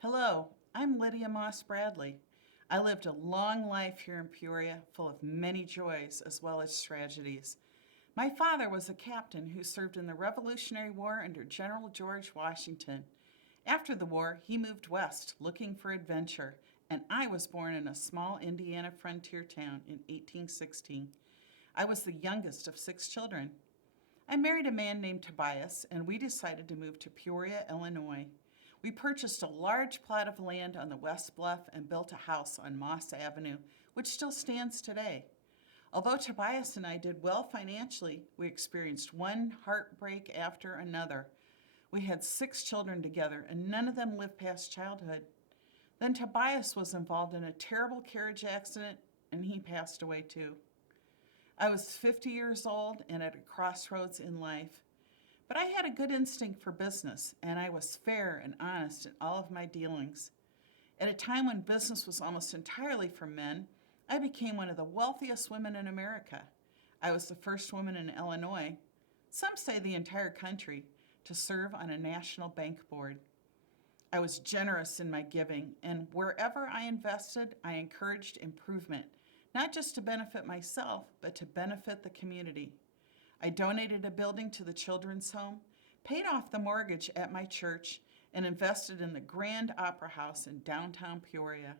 Hello, I'm Lydia Moss Bradley. I lived a long life here in Peoria, full of many joys as well as tragedies. My father was a captain who served in the Revolutionary War under General George Washington. After the war, he moved west looking for adventure, and I was born in a small Indiana frontier town in 1816. I was the youngest of 6 children. I married a man named Tobias, and we decided to move to Peoria, Illinois. We purchased a large plot of land on the West Bluff and built a house on Moss Avenue, which still stands today. Although Tobias and I did well financially, we experienced one heartbreak after another. We had 6 children together, and none of them lived past childhood. Then Tobias was involved in a terrible carriage accident, and he passed away too. I was 50 years old and at a crossroads in life. But I had a good instinct for business, and I was fair and honest in all of my dealings. At a time when business was almost entirely for men, I became one of the wealthiest women in America. I was the first woman in Illinois, some say the entire country, to serve on a national bank board. I was generous in my giving, and wherever I invested, I encouraged improvement, not just to benefit myself, but to benefit the community. I donated a building to the children's home, paid off the mortgage at my church, and invested in the Grand Opera House in downtown Peoria.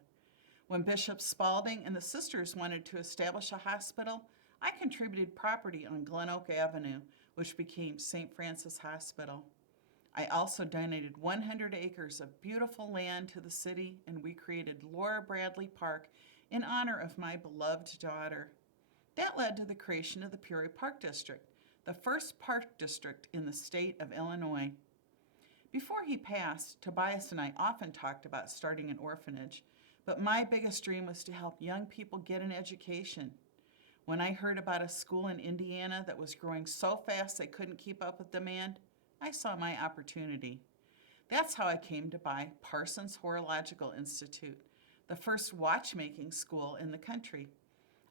When Bishop Spalding and the sisters wanted to establish a hospital, I contributed property on Glen Oak Avenue, which became St. Francis Hospital. I also donated 100 acres of beautiful land to the city, and we created Laura Bradley Park in honor of my beloved daughter. That led to the creation of the Peoria Park District, the first park district in the state of Illinois. Before he passed, Tobias and I often talked about starting an orphanage, but my biggest dream was to help young people get an education. When I heard about a school in Indiana that was growing so fast they couldn't keep up with demand, I saw my opportunity. That's how I came to buy Parsons Horological Institute, the first watchmaking school in the country.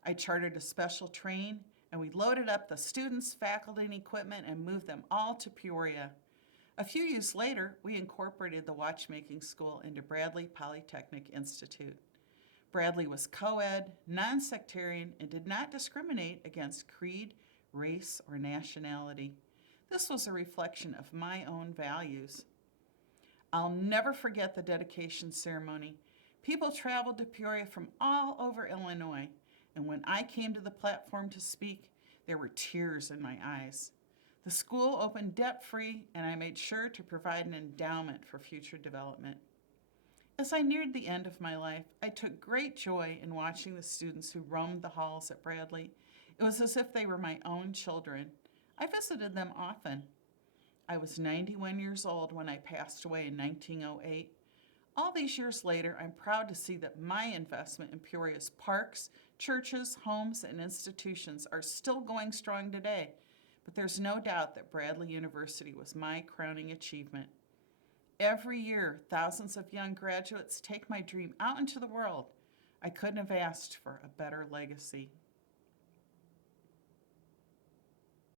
I chartered a special train, and we loaded up the students, faculty, and equipment and moved them all to Peoria. A few years later, we incorporated the watchmaking school into Bradley Polytechnic Institute. Bradley was co-ed, non-sectarian, and did not discriminate against creed, race, or nationality. This was a reflection of my own values. I'll never forget the dedication ceremony. People traveled to Peoria from all over Illinois, and when I came to the platform to speak, there were tears in my eyes. The school opened debt-free, and I made sure to provide an endowment for future development. As I neared the end of my life, I took great joy in watching the students who roamed the halls at Bradley. It was as if they were my own children. I visited them often. I was 91 years old when I passed away in 1908. All these years later, I'm proud to see that my investment in Peoria's parks, churches, homes, and institutions are still going strong today. But there's no doubt that Bradley University was my crowning achievement. Every year, thousands of young graduates take my dream out into the world. I couldn't have asked for a better legacy.